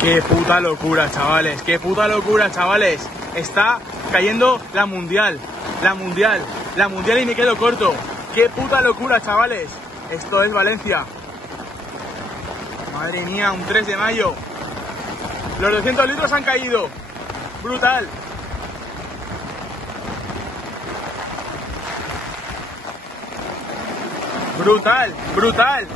Qué puta locura, chavales, qué puta locura, chavales. Está cayendo la mundial y me quedo corto. Qué puta locura, chavales. Esto es Valencia. Madre mía, un 3 de mayo. Los 200 litros han caído. Brutal. Brutal, brutal.